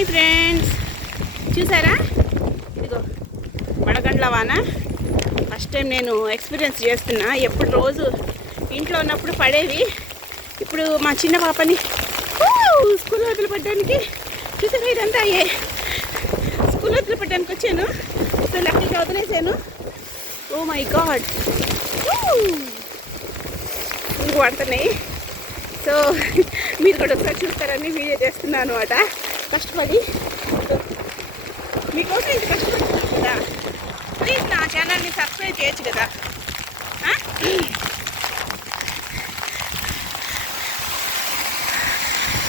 Hi friends, చూసారా ఇదిగో వడగండ్ల వాన. ఫస్ట్ టైం నేను ఎక్స్పీరియన్స్ చేస్తున్నా. ఎప్పుడు రోజు ఇంట్లో ఉన్నప్పుడు పడేవి. ఇప్పుడు మా చిన్న పాపని స్కూల్ వదిలిపెట్టడానికి చూసారా, ఇదంతా స్కూల్ వదిలిపెట్టడానికి వచ్చాను. సో లక్కీగా వదిలేసాను. ఓ మై గాడ్, ఇంక పడుతున్నాయి. సో మీరు కూడా ఒకసారి చూస్తారని వీడియో చేస్తున్నాను అనమాట. కష్టపడి మీకోసం ఇంత కష్టపడుతున్నాను కదా. ప్లీజ్ నా ఛానల్ని సబ్స్క్రైబ్ చేయొచ్చు కదా.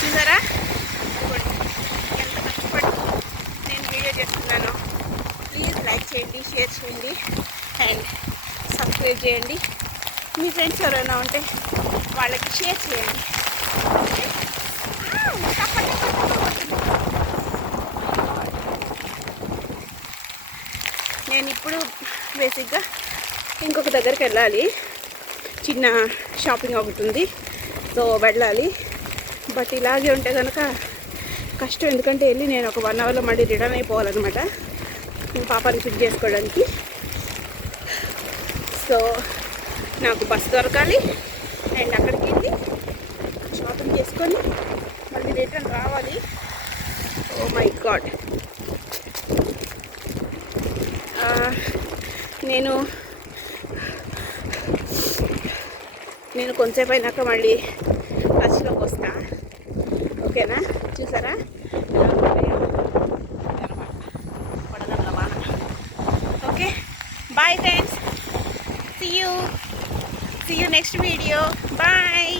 చూసారా ఎంత కష్టపడి నేను వీడియో చేస్తున్నాను. ప్లీజ్ లైక్ చేయండి, షేర్ చేయండి అండ్ సబ్స్క్రైబ్ చేయండి. మీ ఫ్రెండ్స్ ఎవరైనా ఉంటే వాళ్ళకి షేర్ చేయండి. నేను ఇప్పుడు బేసిక్గా ఇంకొక దగ్గరికి వెళ్ళాలి. చిన్న షాపింగ్ ఒకటి ఉంది, సో వెళ్ళాలి. బట్ ఇలాగే ఉంటే కనుక కష్టం. ఎందుకంటే వెళ్ళి నేను ఒక 1 అవర్లో మళ్ళీ రిటర్న్ అయిపోవాలన్నమాట పాపాన్ని పిక్ చేసుకోవడానికి. సో నాకు బస్ దొరకాలి అండ్ అక్కడికి వెళ్ళి షాపింగ్ చేసుకొని మళ్ళీ రిటర్న్ రావాలి. ఓ మై గాడ్, నేను కొంచెంసేపు అయినాక మళ్ళీ టచ్లోకి వస్తా. ఓకేనా? చూసారా వడగండ్ల వాన. Okay, bye friends. See you next video. Bye.